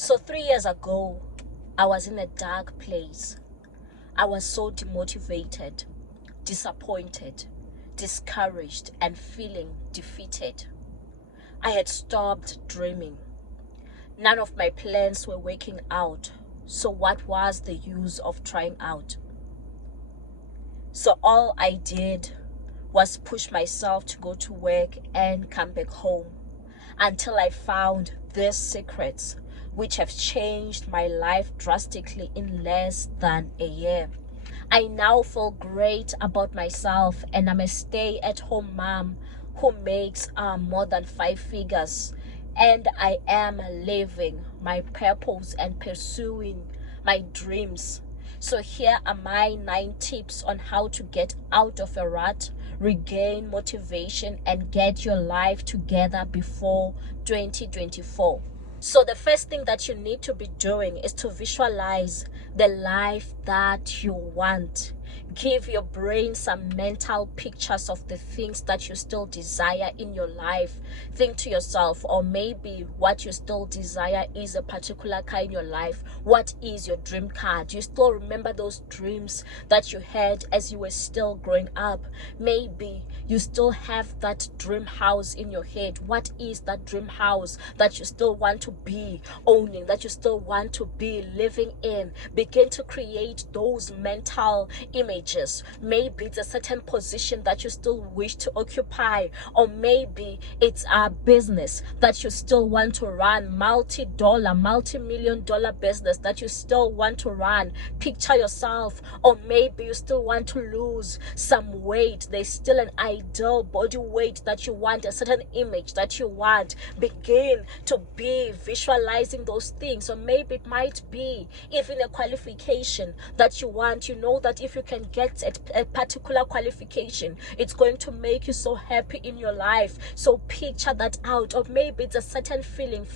So 3 years ago, I was in a dark place. I was so demotivated, disappointed, discouraged, and feeling defeated. I had stopped dreaming. None of my plans were working out. So what was the use of trying out? So all I did was push myself to go to work and come back home until I found these secrets, which have changed my life drastically in less than a year. I now feel great about myself, and I'm a stay-at-home mom who makes more than 5 figures, and I am living my purpose and pursuing my dreams. So here are my 9 tips on how to get out of a rut, regain motivation, and get your life together before 2024. So the first thing that you need to be doing is to visualize the life that you want. Give your brain some mental pictures of the things that you still desire in your life. Think to yourself, or maybe what you still desire is a particular car in your life. What is your dream car? Do you still remember those dreams that you had as you were still growing up? Maybe you still have that dream house in your head. What is that dream house that you still want to be owning, that you still want to be living in? Begin to create those mental images. Maybe it's a certain position that you still wish to occupy, or maybe it's a business that you still want to run, multi-million dollar business that you still want to run. Picture yourself. Or maybe you still want to lose some weight. There's still an ideal body weight that you want, a certain image that you want. Begin to be visualizing those things. Or maybe it might be even a qualification that you want. You know that if you can get a particular qualification, it's going to make you so happy in your life. So picture that out. Or maybe it's a certain feeling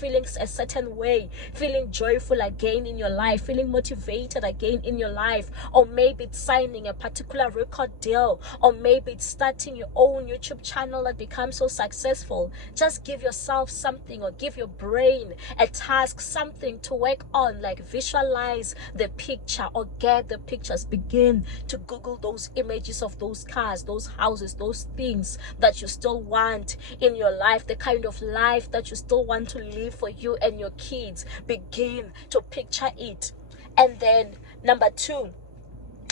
a certain way, feeling joyful again in your life, feeling motivated again in your life. Or maybe it's signing a particular record deal, or maybe it's starting your own YouTube channel that becomes so successful. Just give yourself something, or give your brain a task, something to work on. Like visualize the picture, or get the pictures. Begin to Google those images of those cars, those houses, those things that you still want in your life, the kind of life that you still want to live for you and your kids. Begin to picture it. And then number 2,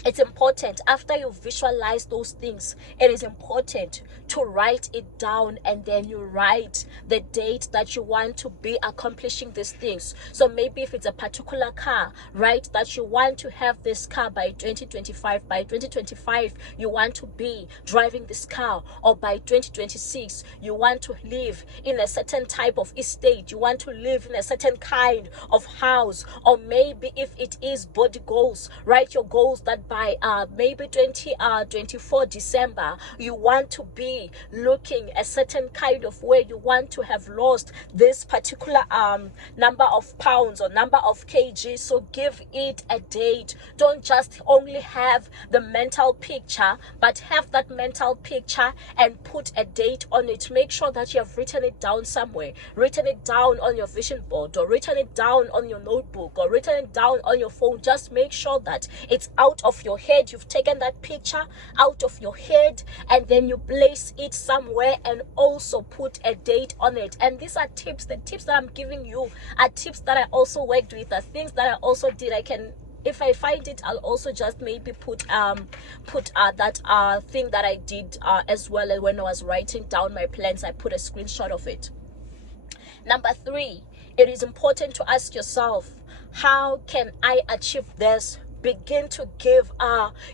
it's important, after you visualize those things, it is important to write it down, and then you write the date that you want to be accomplishing these things. So maybe if it's a particular car, write that you want to have this car by 2025. By 2025, you want to be driving this car. Or by 2026, you want to live in a certain type of estate. You want to live in a certain kind of house. Or maybe if it is body goals, write your goals that by maybe 2024 December, you want to be looking a certain kind of way. You want to have lost this particular number of pounds or number of kgs. So give it a date. Don't just only have the mental picture, but have that mental picture and put a date on it. Make sure that you have written it down somewhere, written it down on your vision board, or written it down on your notebook, or written it down on your phone. Just make sure that it's out of your head. You've taken that picture out of your head, and then you place it somewhere and also put a date on it. And these are tips. The tips that I'm giving you are tips that I also worked with, are things that I also did. I can, if I find it, I'll also just maybe put that thing that I did as well. And when I was writing down my plans, I put a screenshot of it. Number 3, it is important to ask yourself, how can I achieve this? Begin to give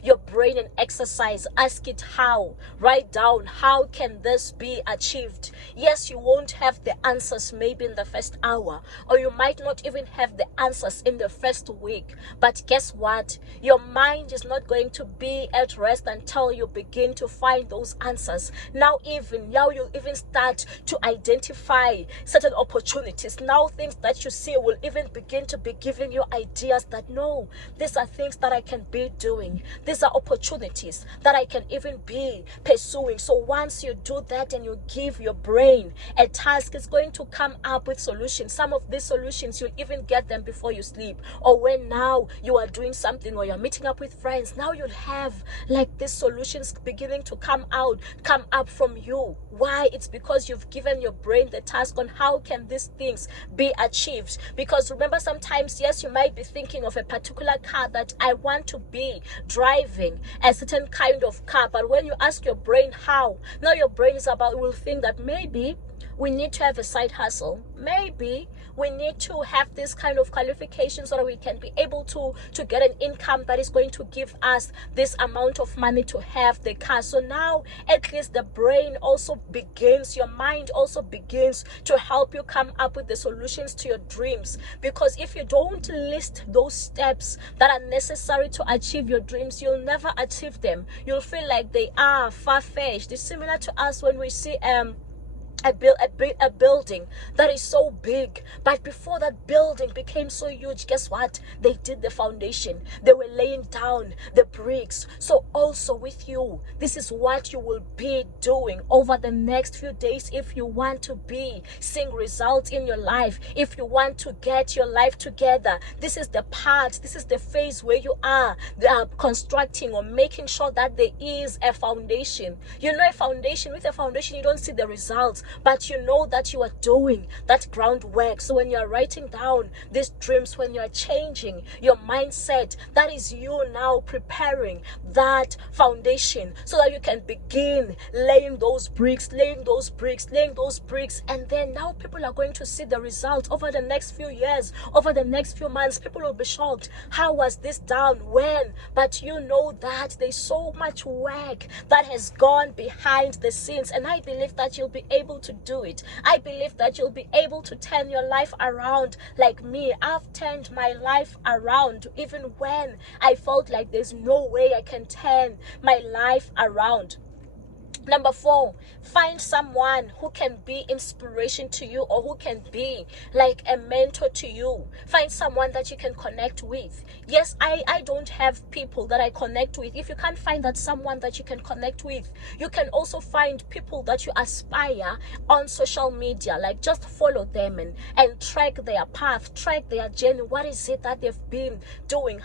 your brain an exercise. Ask it how. Write down, how can this be achieved? Yes, you won't have the answers maybe in the first hour, or you might not even have the answers in the first week. But guess what? Your mind is not going to be at rest until you begin to find those answers. Now you'll even start to identify certain opportunities. Now things that you see will even begin to be giving you ideas that, no, these are things that I can be doing. These are opportunities that I can even be pursuing. So once you do that and you give your brain a task, it's going to come up with solutions. Some of these solutions, you'll even get them before you sleep, or when now you are doing something or you're meeting up with friends. Now you'll have like these solutions beginning to come up from you. Why? It's because you've given your brain the task on how can these things be achieved. Because remember, sometimes, yes, you might be thinking of a particular car that I want to be driving a certain kind of car, but when you ask your brain how, now your brain will think that maybe we need to have a side hustle. Maybe we need to have this kind of qualifications so that we can be able to get an income that is going to give us this amount of money to have the car. So now at least the brain also begins, your mind also begins to help you come up with the solutions to your dreams. Because if you don't list those steps that are necessary to achieve your dreams, you'll never achieve them. You'll feel like they are far-fetched. It's similar to us when we see a building that is so big, but before that building became so huge, guess what? They did the foundation. They were laying down the bricks. So also with you, this is what you will be doing over the next few days if you want to be seeing results in your life, if you want to get your life together. This is the part, this is the phase where you are constructing or making sure that there is a foundation. You know, a foundation, with a foundation you don't see the results, but you know that you are doing that groundwork. So when you are writing down these dreams, when you are changing your mindset, that is you now preparing that foundation so that you can begin laying those bricks, and then now people are going to see the results over the next few years, over the next few months. People will be shocked. How was this done? When? But you know that there's so much work that has gone behind the scenes, and I believe that you'll be able to do it. I believe that you'll be able to turn your life around like me. I've turned my life around even when I felt like there's no way I can turn my life around. Number 4, find someone who can be inspiration to you, or who can be like a mentor to you. Find someone that you can connect with. Yes, I don't have people that I connect with. If you can't find that someone that you can connect with, you can also find people that you aspire on social media. Like, just follow them and track their path, track their journey. What is it that they've been doing?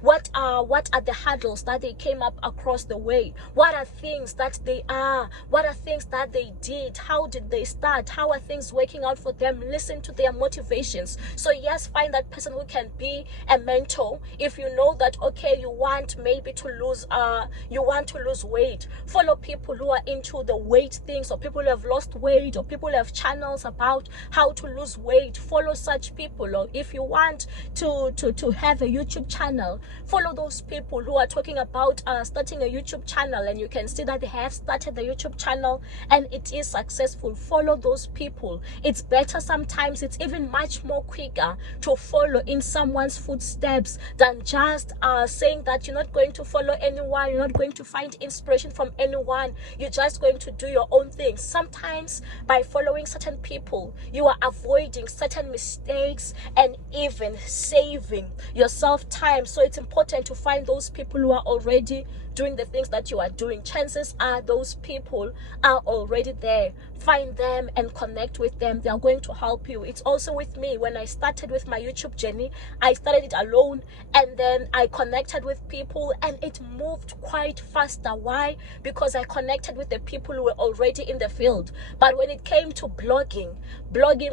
What are the hurdles that they came up across the way? What are things that they are? What are things that they did? How did they start? How are things working out for them? Listen to their motivations. So yes, find that person who can be a mentor. If you know that, okay, you want maybe to lose weight, follow people who are into the weight things, or people who have lost weight, or people who have channels about how to lose weight. Follow such people. Or if you want to have a YouTube channel, follow those people who are talking about starting a YouTube channel, and you can see that they have started the YouTube channel and it is successful. Follow those people. It's better sometimes, it's even much more quicker to follow in someone's footsteps than just saying that you're not going to follow anyone, you're not going to find inspiration from anyone, you're just going to do your own thing. Sometimes by following certain people, you are avoiding certain mistakes and even saving yourself time. So it's important to find those people who are already doing the things that you are doing. Chances are those people are already there. Find them and connect with them. They are going to help you. It's also with me. When I started with my YouTube journey, I started it alone, and then I connected with people, and it moved quite faster. Why? Because I connected with the people who were already in the field. But when it came to blogging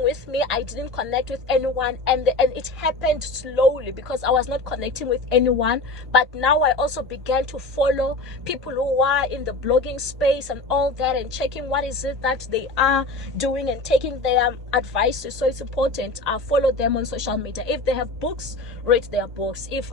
with me, I didn't connect with anyone, and it happened slowly because I was not connecting with anyone. But now I also began to follow people who are in the blogging space and all that, and checking what is it that they are doing and taking their advice. So it's important. Follow them on social media. If they have books, read their books. If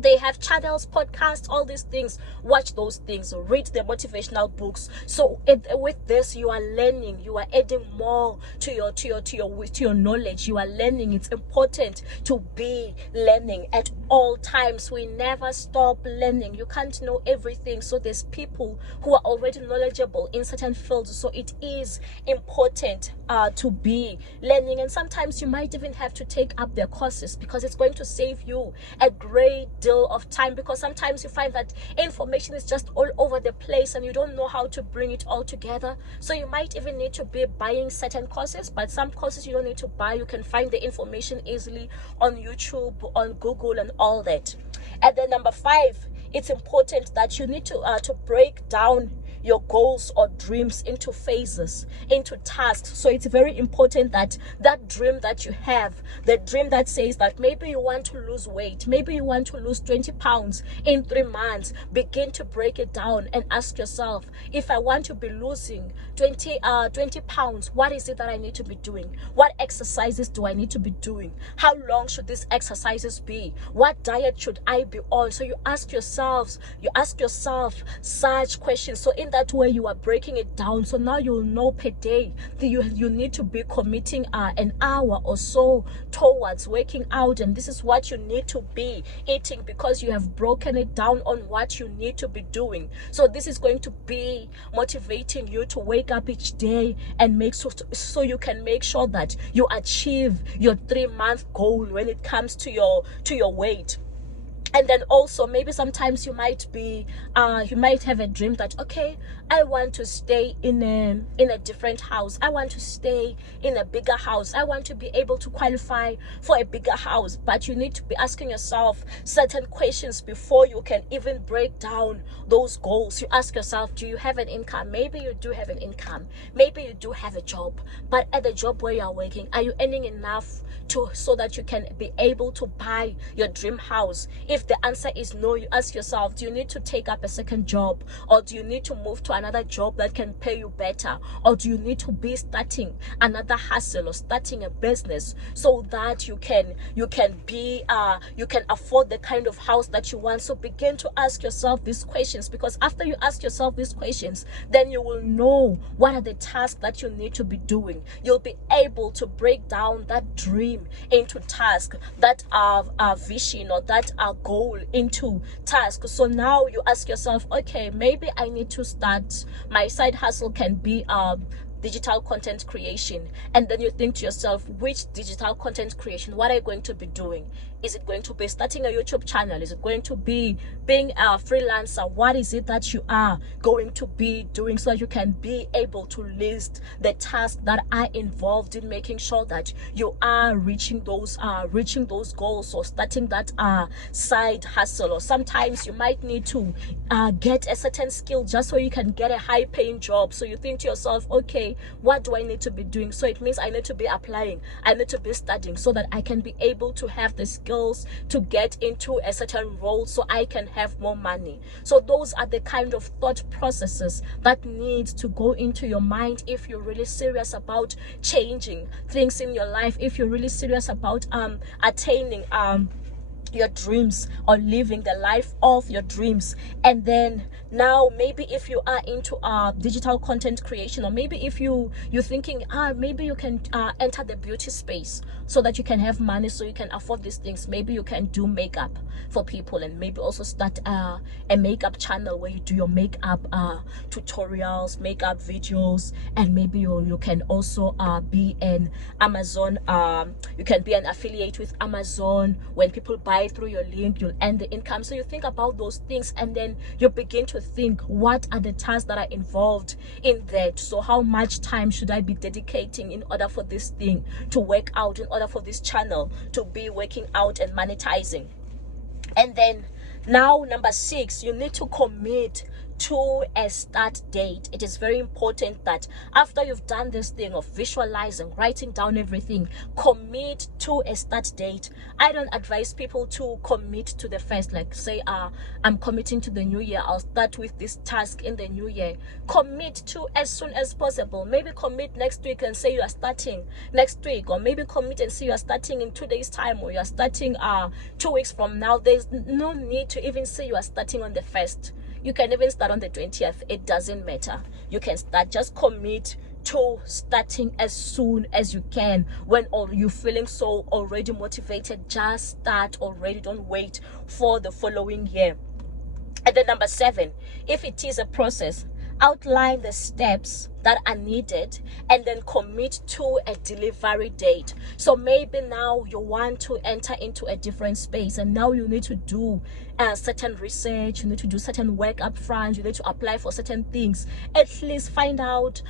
They have channels, podcasts, all these things. Watch those things, read the motivational books. So with this, you are learning, you are adding more to your knowledge. You are learning. It's important to be learning at all times. We never stop learning. You can't know everything. So there's people who are already knowledgeable in certain fields. So it is important to be learning. And sometimes you might even have to take up their courses, because it's going to save you a great deal of time, because sometimes you find that information is just all over the place and you don't know how to bring it all together. So you might even need to be buying certain courses, but some courses you don't need to buy. You can find the information easily on YouTube, on Google, and all that. And then number 5, it's important that you need to break down your goals or dreams into phases, into tasks. So it's very important that that dream that you have, the dream that says that maybe you want to lose weight, maybe you want to lose 20 pounds in 3 months, begin to break it down and ask yourself, if I want to be losing 20 pounds, what is it that I need to be doing? What exercises do I need to be doing? How long should these exercises be? What diet should I be on? So you ask yourself such questions. So in that way, you are breaking it down. So now you'll know per day that you need to be committing an hour or so towards working out, and this is what you need to be eating, because you have broken it down on what you need to be doing. So this is going to be motivating you to wake up each day and make so you can make sure that you achieve your 3-month goal when it comes to your weight. And then also, maybe sometimes you might have a dream that, okay, I want to stay in a different house. I want to stay in a bigger house. I want to be able to qualify for a bigger house. But you need to be asking yourself certain questions before you can even break down those goals. You ask yourself, do you have an income? Maybe you do have an income. Maybe you do have a job. But at the job where you are working, are you earning enough so that you can be able to buy your dream house? If the answer is no, you ask yourself, do you need to take up a second job, or do you need to move to another job that can pay you better, or do you need to be starting another hustle or starting a business so that you can afford the kind of house that you want? So begin to ask yourself these questions, because after you ask yourself these questions, then you will know what are the tasks that you need to be doing. You'll be able to break down that dream into tasks, that are vision or that are goal into tasks. So now you ask yourself, okay, maybe I need to start, my side hustle can be digital content creation. And then you think to yourself, which digital content creation, what are you going to be doing? Is it going to be starting a YouTube channel? Is it going to be being a freelancer? What is it that you are going to be doing, so that you can be able to list the tasks that are involved in making sure that you are reaching those goals, or starting that side hustle? Or sometimes you might need to get a certain skill just so you can get a high paying job. So you think to yourself, okay, what do I need to be doing? So it means I need to be applying, I need to be studying, so that I can be able to have the skills to get into a certain role, so I can have more money. So those are the kind of thought processes that need to go into your mind if you're really serious about changing things in your life, if you're really serious about attaining your dreams, or living the life of your dreams. And then now, maybe if you are into digital content creation, or maybe if you're thinking, maybe you can enter the beauty space so that you can have money, so you can afford these things. Maybe you can do makeup for people, and maybe also start a makeup channel where you do your makeup tutorials, makeup videos. And maybe you can also be an Amazon, you can be an affiliate with Amazon. When people buy through your link, you'll earn the income. So you think about those things, and then you begin to think, what are the tasks that are involved in that? So how much time should I be dedicating in order for this thing to work out, in order for this channel to be working out and monetizing? And then now, number 6, you need to commit to a start date. It is very important that after you've done this thing of visualizing, writing down everything, commit to a start date. I don't advise people to commit to the first, like say I'm committing to the new year, I'll start with this task in the new year. Commit to as soon as possible. Maybe commit next week and say you are starting next week, or maybe commit and say you are starting in 2 days time, or you are starting 2 weeks from now. There's no need to even say you are starting on the 1st. You can even start on the 20th. It doesn't matter. You can start. Just commit to starting as soon as you can. When you're feeling so already motivated, just start already. Don't wait for the following year. And then number 7, if it is a process, outline the steps that are needed and then commit to a delivery date. So maybe now you want to enter into a different space, and now you need to do certain research, you need to do certain work up front, you need to apply for certain things. At least find out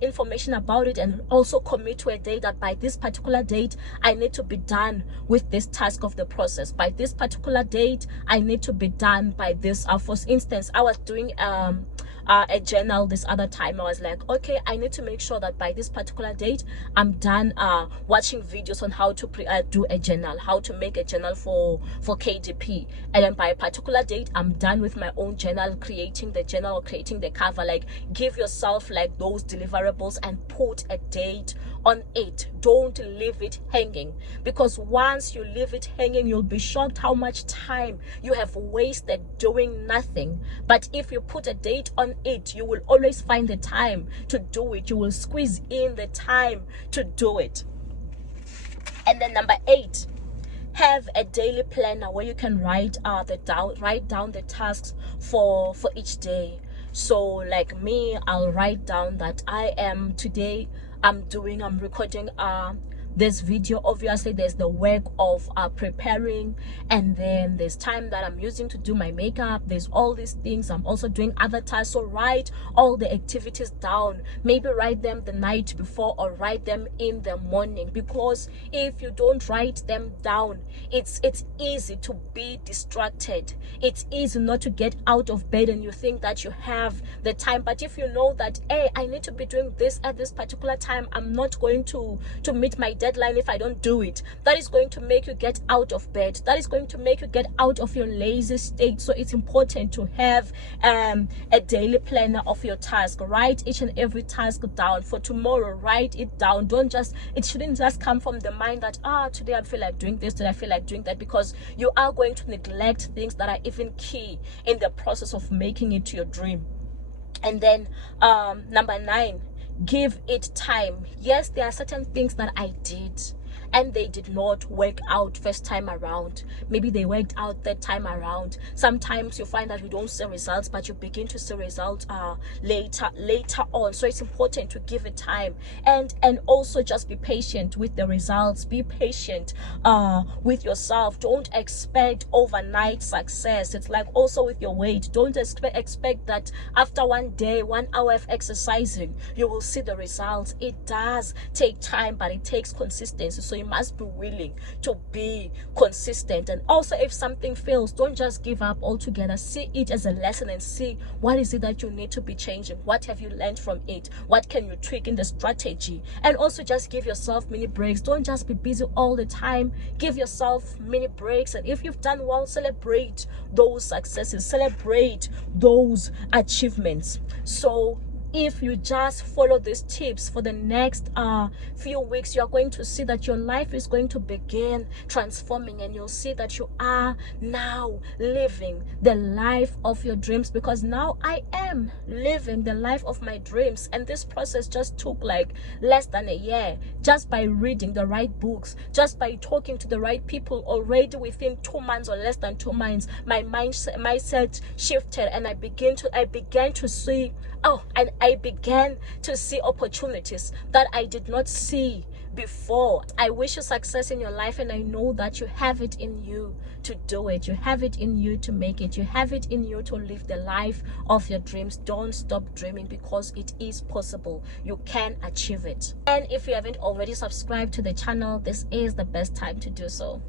information about it, and also commit to a date that by this particular date I need to be done with this task of the process. By this particular date I need to be done by this. For instance, I was doing a journal this other time. I was like, okay, I need to make sure that by this particular date I'm done watching videos on how to do a journal, how to make a journal for KDP, and then by a particular date I'm done with my own journal, creating the journal, creating the cover. Like, give yourself like those deliverables and put a date on it. Don't leave it hanging, because once you leave it hanging, you'll be shocked how much time you have wasted doing nothing. But if you put a date on it, you will always find the time to do it. You will squeeze in the time to do it. And then number 8, have a daily planner where you can write down the tasks for each day. So like me, I'll write down that I'm recording this video. Obviously there's the work of preparing, and then there's time that I'm using to do my makeup. There's all these things. I'm also doing other tasks. So write all the activities down. Maybe write them the night before or write them in the morning, because if you don't write them down, it's easy to be distracted. It's easy not to get out of bed and you think that you have the time. But if you know that, hey, I need to be doing this at this particular time, I'm not going to meet my deadline if I don't do it, that is going to make you get out of bed. That is going to make you get out of your lazy state. So it's important to have a daily planner of your task. Write each and every task down for tomorrow. Write it down. It shouldn't just come from the mind that today I feel like doing this, today I feel like doing that, because you are going to neglect things that are even key in the process of making it to your dream. And then number 9, give it time. Yes, there are certain things that I did and they did not work out first time around. Maybe they worked out third time around. Sometimes you find that you don't see results, but you begin to see results later on. So it's important to give it time, and also just be patient with the results. Be patient with yourself. Don't expect overnight success. It's like also with your weight. Don't expect that after 1 day, 1 hour of exercising, you will see the results. It does take time, but it takes consistency. So you must be willing to be consistent. And also, if something fails, don't just give up altogether. See it as a lesson and see what is it that you need to be changing. What have you learned from it? What can you tweak in the strategy? And also just give yourself mini breaks. Don't just be busy all the time. Give yourself mini breaks. And if you've done well, celebrate those successes, celebrate those achievements. So if you just follow these tips for the next few weeks, you're going to see that your life is going to begin transforming, and you'll see that you are now living the life of your dreams, because now I am living the life of my dreams. And this process just took like less than a year, just by reading the right books, just by talking to the right people. Already within 2 months or less than 2 months, my mindset shifted, and I began to see I began to see opportunities that I did not see before. I wish you success in your life, and I know that you have it in you to do it. You have it in you to make it. You have it in you to live the life of your dreams. Don't stop dreaming, because it is possible. You can achieve it. And if you haven't already subscribed to the channel, this is the best time to do so.